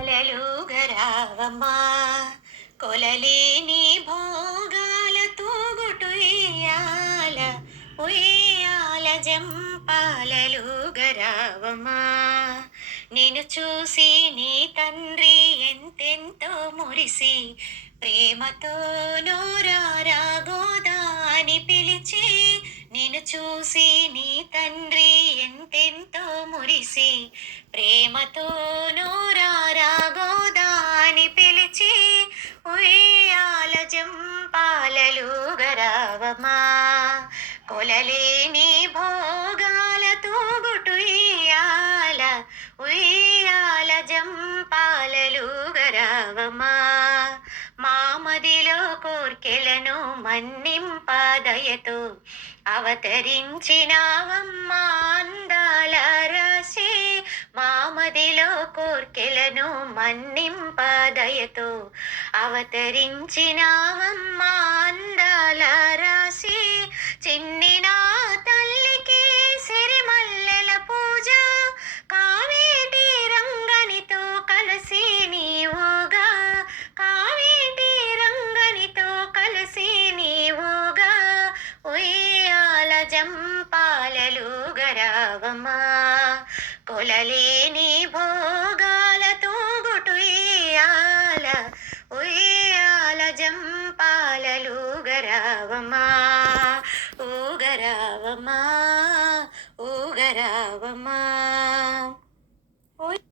పాలలు గరావమ్మా కొలలేని భోగాలతో గుటుయ్యాల ఉయ్యాల జంపాలలు గరావమ్మా. నేను చూసి నీ తండ్రి ఎంతెంతో మురిసి ప్రేమతో నోరారా గోదా అని పిలిచి నేను చూసి నీ తండ్రి ఎంతెంతో మురిసి ప్రేమతో జంపాలలు గరావమా? కొలలేని భోగాలతో గుటుయ్యాల ఉయ్యాల జంపాలలు గరావమా? మామదిలో కోర్కెలను మన్నింపాదయతో అవతరించినావమ్మా అందాల రాశి మామదిలో కోర్కెలను మన్నింపాదయతో అవతరించినావమ్మా భావమా కొలలేని భోగాలతో గుటుయ్యాల ఉయ్యాల జంపాలలుగరావమా ఊగరావమా ఊగరావమా